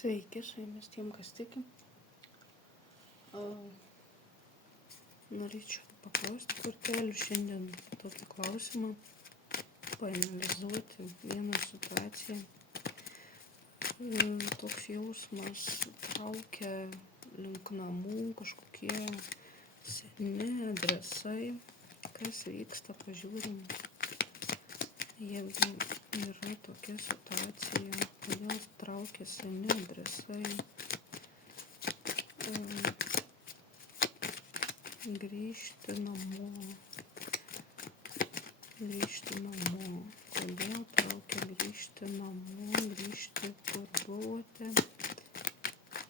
Sveiki, su jumis tiem, kas tiki. Norėčiau paklausti kartelį šiandien tokį klausimą, paanalizuoti vieną situaciją. Toks jausmas traukia link namų kažkokie seni adresai, kas vyksta, pažiūrim. Jeigu yra tokia situacija, kodėl traukia seni adresai, grįžti namo, kodėl traukia grįžti namo, grįžti kur buvote,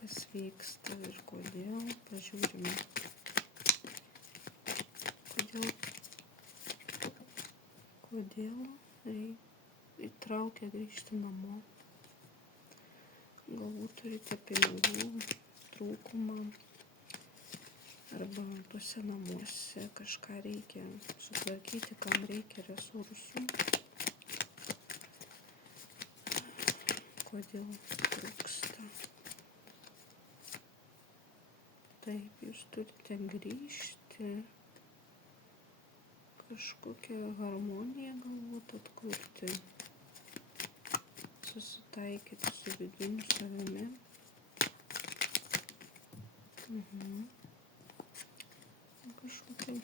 kas vyksta ir kodėl, pažiūrime, kodėl įtraukia grįžti namo. Galbūt turite pinigų trūkumą arba tuose namuose kažką reikia sutvarkyti, kam reikia resursų. Kodėl trūksta? Taip, jūs turite grįžti, kažkokią harmoniją galbūt atkurti, susitaikyti su vidiniu savimi. Kažkokia.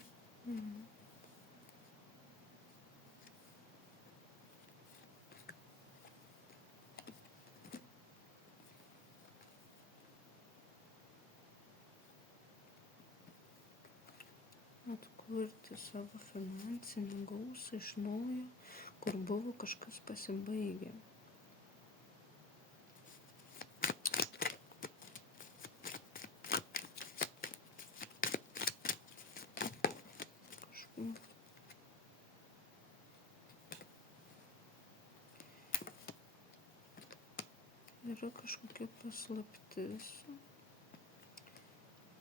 Atkurti savo finansinį gausą iš naujo, kur buvo kažkas pasibaigę. Yra kažkokia paslaptis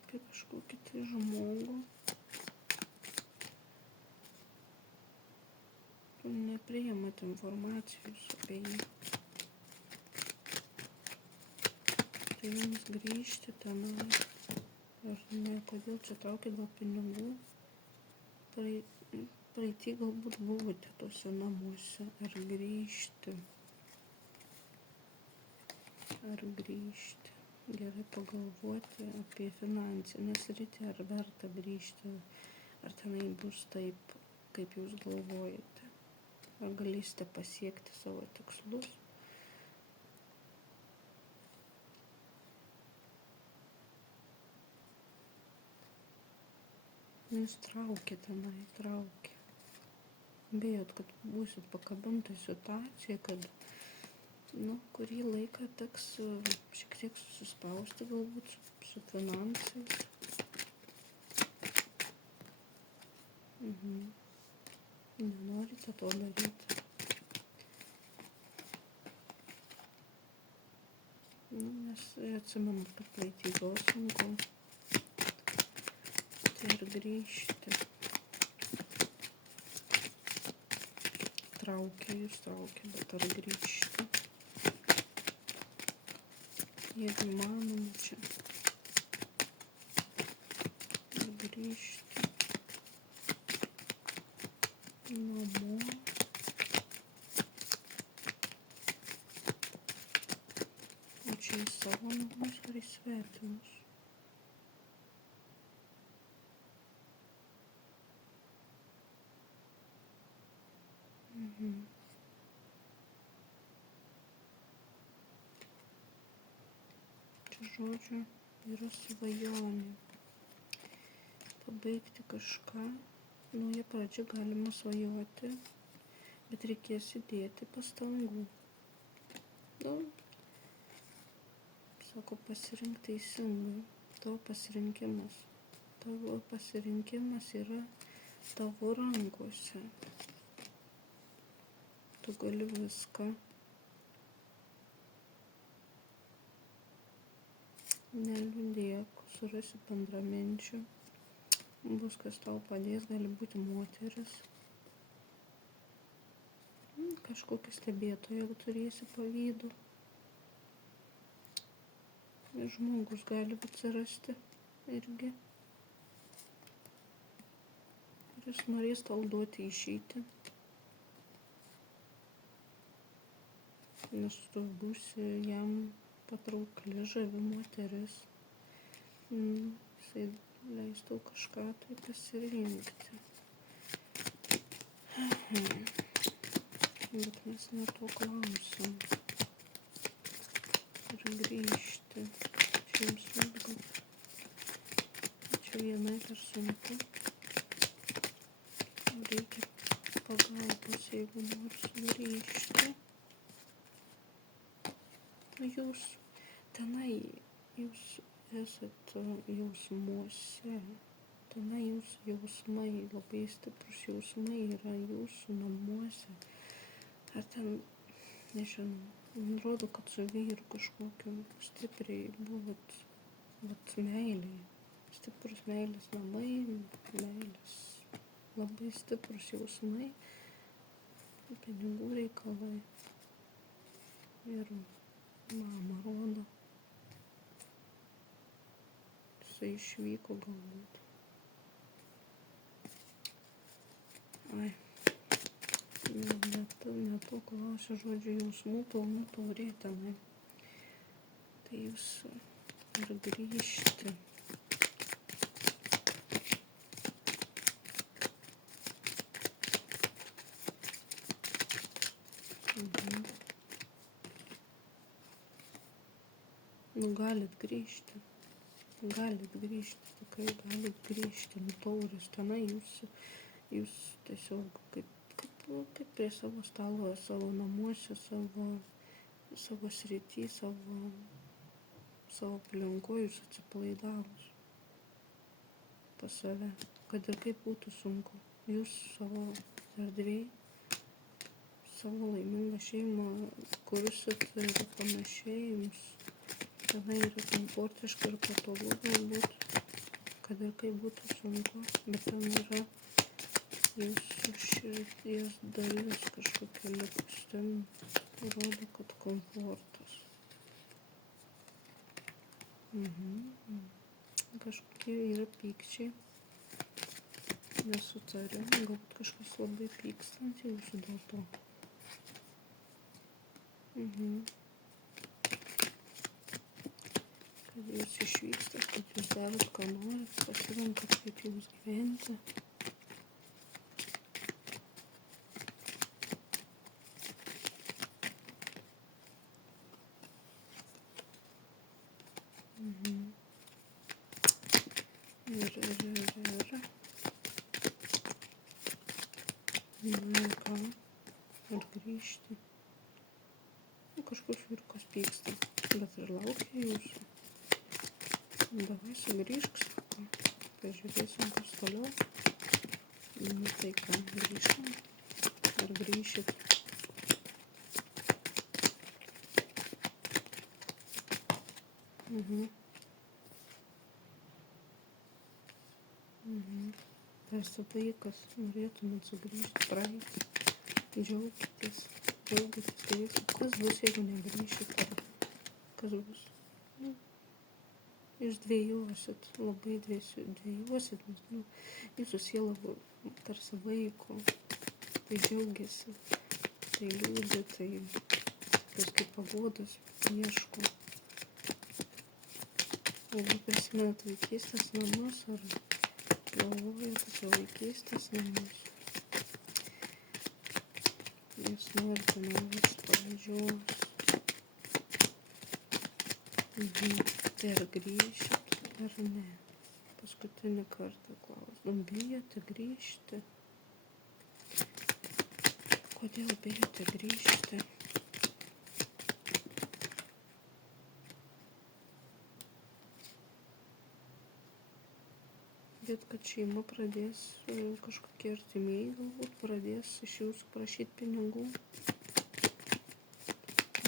apie kažkokį tai žmogų. Nepriimat informacijos apie jį. Tai jums grįžti tenai. Ar ne, kodėl čia traukia dėl pinigų? Praeitį galbūt buvote tuose namuose. Ar grįžti? Gerai pagalvoti apie finansinę sritį, ar verta grįžti, ar tenai bus taip, kaip jūs galvojate. Ar galėsite pasiekti savo tikslus. Jūs traukia tenai. Bijot, kad būsit pakabinta situacija, kad kurį laiką teks šiek tiek susispausti galbūt su finansais. Nenorite to daryti. Nes atsimenu, kad praeitį buvo sunku. Tai ir grįžti. Traukia, bet ar grįžti? Jeigu įmanoma čia. Ar grįžti namo. O čia į savo namus ar į svetimus. Čia žodžiu yra svajonė. Pabaigti kažką. Nauja pradžia galima svajoti, bet reikės įdėti pastangų. Sako, pasirink teisingai. Tavo pasirinkimas yra tavo rankose. Tu gali viską. Neliūdėk, surasi bendraminčių. Bus, kas tau padės, gali būti moteris. Kažkokį stebėtoją, jeigu turėsi pavydų. žmogus gali atsirasti irgi. Ir jis norės tau duoti išeitį. Nes tu būsi jam patraukli, žavi moteris. Jisai leis tau kažką tai pasirinkti. Bet mes ne to klausim. Ir grįžti. Čia jums sunku. Čia vienai per sunku. Reikia pagalbos, jeigu nors grįžti. Jūs tenai, jūs esat jausmuose. Tenai jūsų jausmai, labai stiprus jausmai yra jūsų namuose. Ar ten, nežinau, man rodo, kad su vyru kažkokiu stipriai buvot meiliai. Stiprus meilės namai, meilės, labai stiprus jausmai, pinigų reikalai. Ir mama rodo, jisai išvyko galbūt. Ai, ne to klausiu, žodžiu, jausmų pilnų taurė tenai. Tai jūs ir grįžti. Galit grįžti. Tikrai galit grįžti. Taurės tenai jūs tiesiog kaip prie savo stalo, savo namuose, savo srity, savo aplinkoje jūs atsipalaidavus pas save. Kad ir kaip būtų sunku. Jūs savo erdvėj, savo laimingą šeimą kursit ir panašiai jums. Tenai yra komfortiška ir patogu galbūt, kad ir kaip būtų sunku, bet ten yra jūsų širdies dalis kažkokia likus, ten rodo, kad komfortas. Kažkokie yra pykčiai, nesutarimai, galbūt kažkas labai pykstant jūsų dėl to. Kad jūs išvykstat, kad jūs darot, ką norit, pasirinkat, kaip jums gyventi. Ir ką? Ir grįžti. Kažkoks vyrukas pyksta, bet ir laukia jūsų. Davai sugrįžk, sako. Pažiūrėsim, kas toliau. Tai ką, grįžtam? Ar grįšit? Esat vaikas, norėtumėt sugrįžti, praeiti, džiaugitės, kas bus, jeigu negrįšit, kas bus? Jūs dvėjosit, labai dvėjosit, nes jūsų siela tarsi vaiko, tai džiaugiasi, tai liūdė, tai kaip paguodos ieško. Jeigu prisimenat vaikystės namus, ar galvojat apie vaikystės namus, jūs norite naujos pradžios. Tai ar grįšit, ar ne? Paskutinį kartą klausiu. Bijote grįžti? Kodėl bijote grįžti? Bet kad šeima pradės, kažkokie artimieji galbūt pradės iš jūsų prašyti pinigų.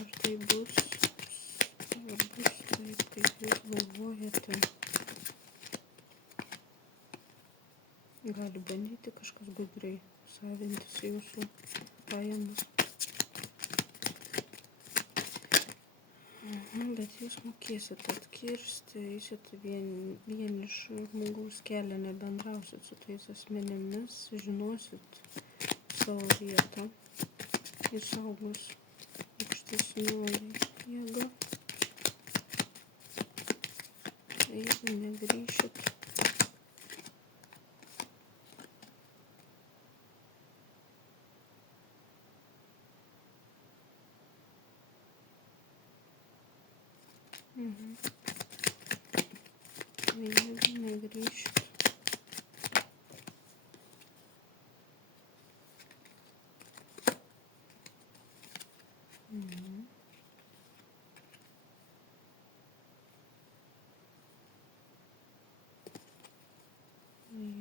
Ar tai bus taip, kaip jūs galvojate. Gali bandyti kažkas gudriai savintis jūsų pajamas. Bet jūs mokėsit atkirsti, eisit vienišo žmogaus kelią, nebendrausit su tais asmenimis, žinosit savo vietą, išsaugos aukštesnioji jėga. Jeigu negrįšit,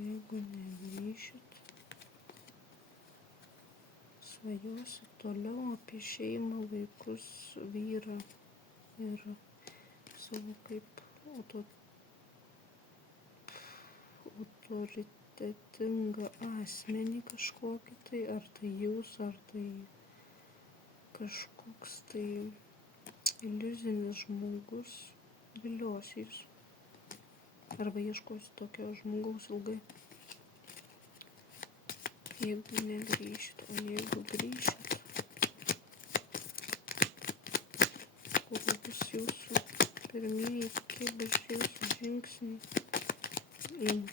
jeigu negrįšit, svajosit toliau apie šeimą, vaikus, vyrą ir savo kaip autoritetingą asmenį kažkokį tai, ar tai jūs, ar tai kažkoks tai iliuzinis žmogus vilios jūs. Arba ieškosit tokio žmogaus ilgai. Jeigu negrįšit, o jeigu grįšit, kokie bus jūsų pirmieji, kokie bus jūsų žingsniai, link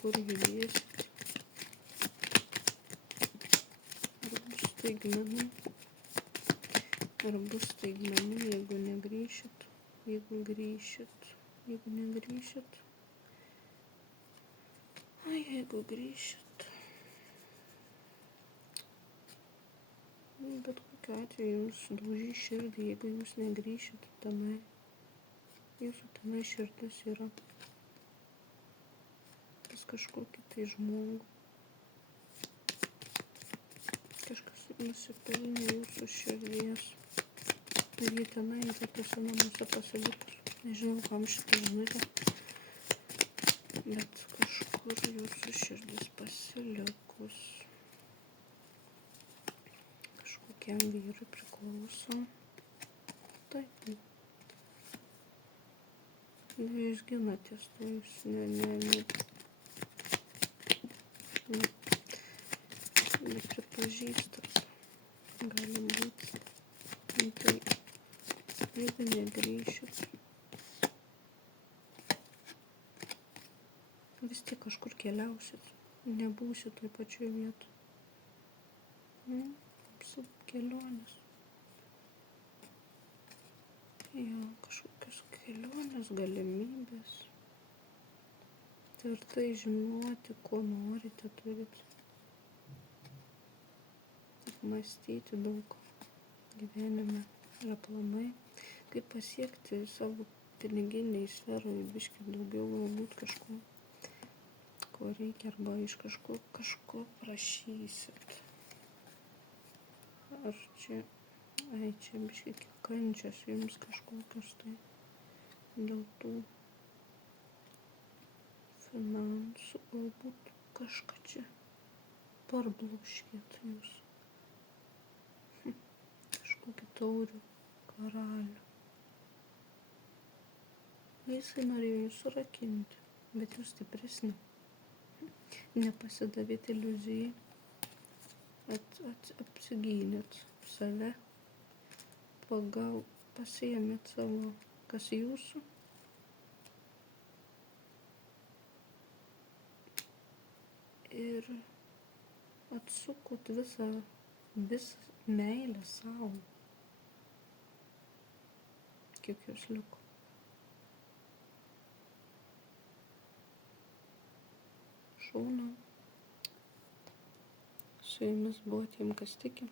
kur judėsit, ar bus staigmenų, jeigu negrįšit, jeigu grįšit, jeigu negrįšit. O jeigu grįšit, bet kokiu atveju jums daužys širdį, jeigu jūs negrįšit tenai, jūsų tenai širdis yra pas kažkokį tai žmogų, kažkas nusipelnė jūsų širdies ir jie tenai yra tuose namuose pasilikus. Nežinau, kam šitą žinutę, bet kažkur jūsų širdis pasilikus. Kažkokiam vyrui priklauso. Taip. Jūs ginatės, tai jūs nepripažįstat. Gali būti. Tai jeigu negrįšit, vis tiek kažkur keliausit, nebūsit toj pačioj vietoj. Su kelionės. Jo, kažkokios kelionės, galimybės. Tvirtai žinoti, ko norite, turit. Mąstyti daug gyvenime yra planai, kaip pasiekti savo piniginiai sferai biškį daugiau galbūt kažko, ko reikia, arba iš kažko prašysit. Ar čia biškį kančios jums kažkokios tai dėl tų finansų, galbūt kažką čia parbloškėt jūs. Kažkokį taurių karalių. Jisai norėjo jūs surakinti, bet jūs stipresni. Nepasidavėt iliuzijai, apsigynėt save, pasiėmėt savo, kas jūsų, ir atsukot visą meilę savo, kiek jūs liko. Šauna. Su jumis buvo tiem, kas tiki.